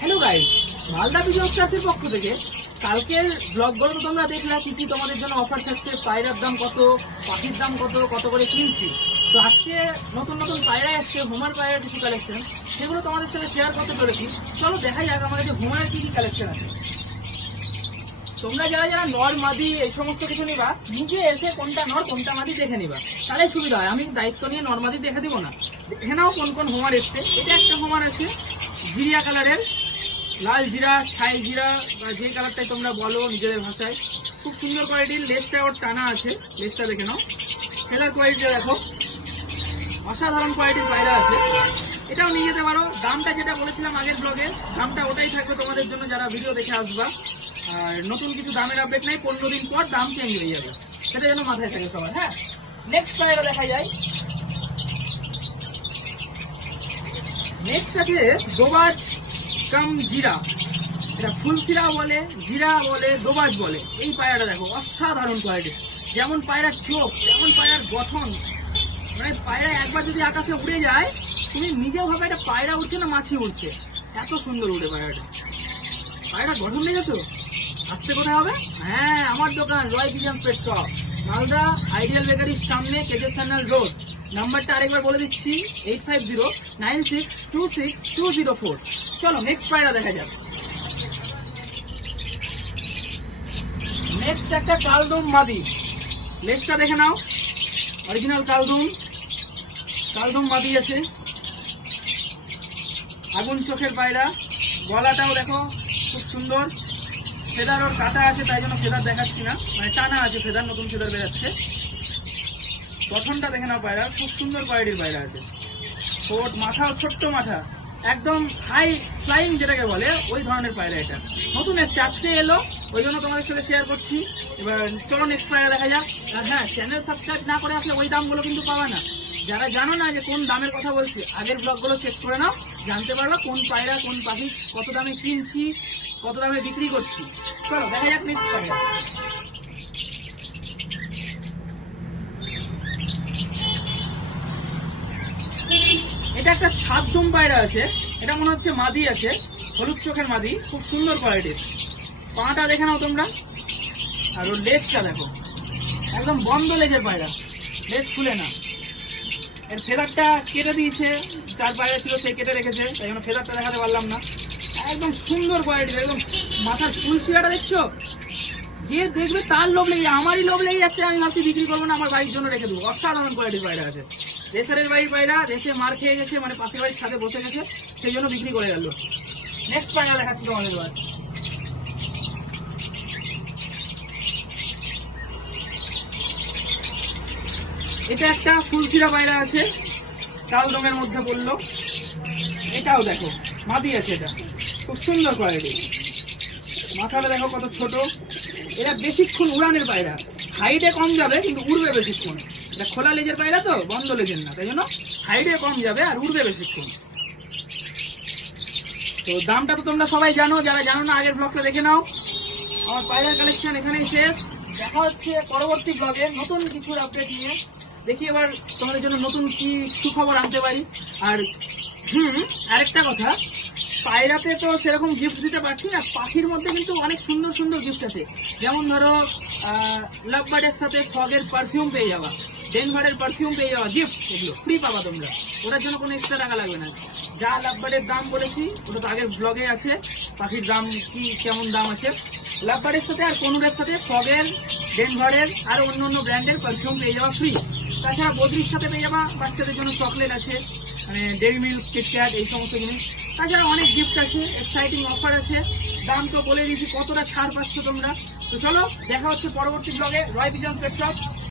Hello guys Malda বিজয় ক্লাসের পক্ষ থেকে কালকের ব্লগগুলো তো তোমরা দেখলা, কি কি তোমাদের জন্য অফার থাকছে পায়রার দাম কত, পাখির দাম কত কত করে কিনছি। তো আজকে নতুন নতুন পায়রা আসছে হোমার পায়রার কিছু কালেকশন সেগুলো তোমাদের সাথে শেয়ার করতে চলেছি। চলো দেখা যাক আমাদের যে হোমারের কি কি কালেকশন আছে। তোমরা যারা যারা নর, মাদি, এই সমস্ত কিছু নিবা, নিজে এসে কোনটা নর, কোনটা মাদি দেখে নিবা। তাহলে সুবিধা হয়। আমি দায়িত্ব নিয়ে নর, মাদি দেখে দিব না। দেখে নাও কোন কোন হোমার এসছে। এটা একটা হোমার আছে, জিরিয়া কালারের। লাল জিরা, ছাই জিরা বা যে কালারটাই তোমরা বলো নিজেদের ভাষায়, খুব সুন্দর কোয়ালিটির লেসটা ওর টানা আছে, লেসটা দেখে নাও। ফেলার কোয়ালিটিটা দেখো, অসাধারণ কোয়ালিটির পায়রা আছে। এটাও নিয়ে যেতে পারো। দামটা যেটা বলেছিলাম আগের ব্লগে দামটা ওটাই থাকবে তোমাদের জন্য যারা ভিডিও দেখে আসবা। আর নতুন কিছু দামের আপডেট নেই, পনেরো দিন পর দাম চেঞ্জ হয়ে যাবে। সেটা যেন মাথায় থাকে সবার হ্যাঁ? নেক্সট পায়রা দেখা যায়। নেক্সট আছে দোবাজ কাম জিরা। এটা ফুলসিরা বলে, জিরা বলে, দোবাজ বলে। এই পায়রাটা দেখো, অসাধারণ কোয়ালিটি যেমন পায়রার চোখ, যেমন পায়রার গঠন। মানে পায়রা একবার যদি আকাশে উড়ে যায়, তুমি নিজেও ভাবে এটা পায়রা উঠছে না মাছি উঠছে এত সুন্দর উড়ে পায়রাটা। পায়রা গঠন দেখেছ? আসতে কোথায় হবে? হ্যাঁ আমার দোকান Roy Bijan pet shop. Malda ideal বেকারির সামনে কেজের সান্নাল রোড। নাম্বারটা আরেকবার বলে দিচ্ছি eight five zero nine six two six two zero four চলো নেক্সট পায়রা দেখা যাক। নেক্সট একটা কালদম মাদি। লেসটা দেখে নাও অরিজিনাল কালদুম কালদুম মাদি আছে। আগুন চোখের পায়রা। গলাটাও দেখো খুব সুন্দর। ফেদার ওর কাটা আছে, তাই জন্য ফেদার দেখাচ্ছি না। মানে টানা আছে, ফেদার, নতুন ফেদার বেরাচ্ছে। গঠনটা দেখে নাও পায়রা, খুব সুন্দর কোয়ালিটির পায়রা আছে। ঠোঁট, মাথা, ছোট্ট মাথা, একদম হাই ফ্লাইং যেটাকে বলে, ওই ধরনের পায়রা এটা। নতুন এসছে, আজকে এলো, ওই জন্য তোমাদের সাথে শেয়ার করছি। এবার চলো নেক্সট পায়রা দেখা যাক। আর হ্যাঁ চ্যানেল সাবস্ক্রাইব না করে আসলে ওই দামগুলো কিন্তু পাবা না। যারা জানো না যে কোন দামের কথা বলছি, আগের ব্লগগুলো চেক করে নাও, জানতে পারল কোন পায়রা, কোন পাখি, কত দামে কিনছি, কত দামে বিক্রি করছি। চলো, দেখা যাক নেক্সট পায়রা। এটা একটা সাতদম পায়রা আছে। এটা মনে হচ্ছে মাদি আছে। হলুদ চোখের মাদি। খুব সুন্দর কোয়ালিটির পাটা দেখে নাও তোমরা। আর ওর লেজটা দেখো। একদম বন্ধ লেগের পায়রা। লেজ খুলে না। এর ফেদারটা কেটে দিয়েছে। যার পায়রা ছিল সে কেটে রেখেছে। তাই জন্য ফেদারটা দেখাতে পারলাম না। একদম সুন্দর কোয়ালিটির একদম মাথার ফুলশিয়াটা দেখছ? যে দেখবে তার লোভ লেগে আমারই লোভ লেগে যাচ্ছে। আমি ভাবছি বিক্রি করব না, আমার বাড়ির জন্য রেখে দেবো। অসাধারণ কোয়ালিটির পায়রা আছে। রেসারের বাড়ির পায়রা রেসে মার খেয়ে গেছে মানে পাশের বাড়ির ছাদে বসে গেছে, সেই জন্য বিক্রি করে গেল। নেক্সট পায়রা দেখাচ্ছি তোমাদের এবার। এটা একটা ফুলসিরা পায়রা আছে, কাল রঙের মধ্যে পড়ল। এটাও দেখো, মাদি আছে এটা। খুব সুন্দর কোয়ালিটি। মাথাটা দেখো কত ছোট। এরা বেশিক্ষণ উড়ানের পায়রা। হাইটে কম যাবে, কিন্তু উড়বে বেশিক্ষণ। খোলা লেজের পায়রা তো, বন্ধ লেজের না, তাই জন্য হাইটে কম যাবে আর উড়বে বেশিক্ষণ। তো দামটা তো তোমরা সবাই জানো, যারা জানো না, আগের ব্লগটা দেখে নাও। আমার পায়রার কালেকশন এখানেই শেষ। দেখা হচ্ছে পরবর্তী ব্লগে নতুন কিছু আপডেট নিয়ে। দেখি এবার তোমাদের জন্য নতুন কি সুখবর আনতে পারি। আর, হুম, আরেকটা কথা, পায়রাতে তো সেরকম গিফট দিতে পারছি না, পাখির মধ্যে কিন্তু অনেক সুন্দর সুন্দর গিফট আছে। যেমন ধরো লাভ বার্ডের সাথে ফগের পারফিউম পেয়ে যাওয়া। ডেনভারের পারফিউম পেয়ে যাওয়া গিফট এগুলো ফ্রি পাবা তোমরা। ওটার জন্য কোনো এক্সট্রা টাকা লাগবে না। যা লাভবারের দাম বলেছি, ওটা তো আগের ব্লগে আছে। পাখির দাম কি, কেমন দাম আছে? লাভবারের সাথে আর কনুরের সাথে ফগের ডেনভারের আর অন্য অন্য ব্র্যান্ডের পারফিউম পেয়ে যাওয়া ফ্রি তাছাড়া বদ্রির সাথে পেয়ে যাবা, বাচ্চাদের জন্য চকলেট আছে মানে ডেরি মিল্ক কিটক্যাট এই সমস্ত জিনিস। তাছাড়া অনেক গিফট আছে এক্সাইটিং অফার আছে। দাম তো বলে দিয়েছি, কতটা ছাড় পাচ্ছ তোমরা? তো চলো, দেখা হচ্ছে পরবর্তী ব্লগে রয় বিজন পেট্রপ